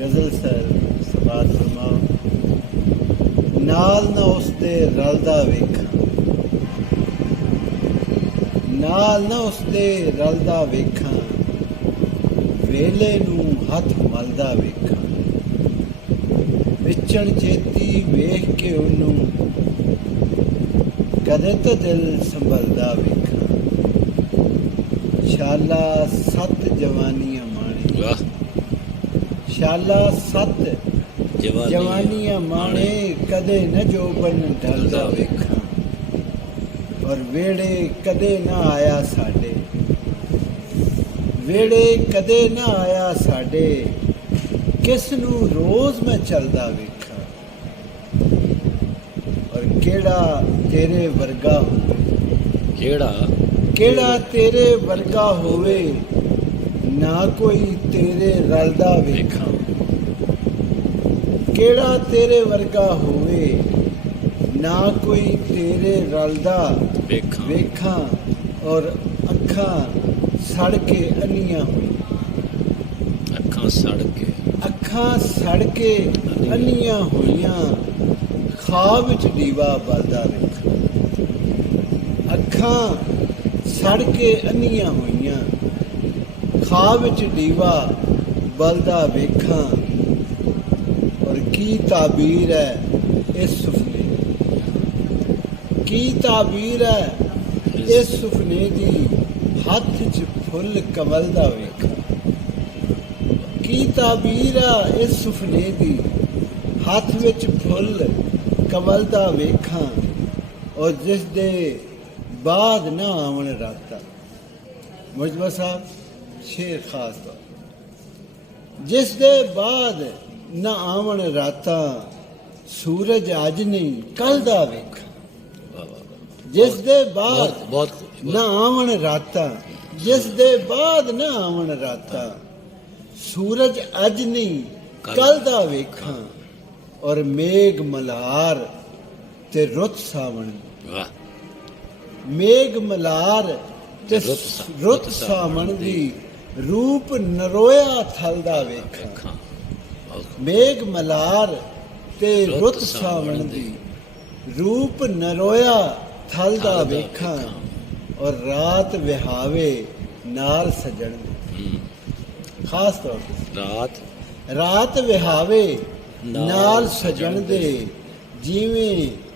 गज़ल sir समात फरमाओ। नाल ना उसदे रलदा वेखां, नाल ना उसदे रलदा वेखां, वेले नूं हथ मलदा वेखां, विचण चेती वेख के उन्नू कदे तो दिल संभलदा वेखां। शाला सत जवानियां माणे, वाह शाला सत जवानियां माणे, कदे न जोबन ढलदा वेखां। और वेड़े कदे न आया साडे, वेड़े कदे न आया साडे, किस नूं रोज़ मैं चलदा वेखां। और केड़ा तेरे वर्गा होवे, केड़ा तेरे वर्गा होवे, ना कोई तेरे रलदा वेखां। केड़ा तेरे वर्गा होवे, ना कोई तेरे रलदा वेखां। और अखां सड़ के अन्नियां हुई, अखां सड़ के अखां सड़ के अन्नियां होइयां, ख्वाब विच दीवा बलदा वेखां। अखां सड़ के अन्नियां होइयां, ख्वाब विच दीवा बलदा वेखां। और की ताबीर है इस सुफने, की ताबीर है इस सुफने दी, हथ च फुल कमलदा वेखां। की ताबीर है इस सुफने दी, हथ विच फुल कमलदा वेखां। और जिस दे बाद ना आवन राता, मुजतबा साहब शेर खास तौर, जिस दे बाद ना आवन राता, सूरज अज नहीं कल दा वेखां। जिस दे बाद बहुत ना आवन राता, जिस दे बाद ना आवन राता, सूरज अज नहीं कल दा वेखां। और मेघ मल्हार ते रुत सावण, वाह मेघ मल्हार ते रुत सावण दी, रूप नरोया थलदा वेखां। मेघ मल्हार ते रुत सावण दी, रूप नरोया थलदा वेखां। और रात विहावे नाल सजण दे, खास तौर ते रात विहावे नाल सजण दे, जिवें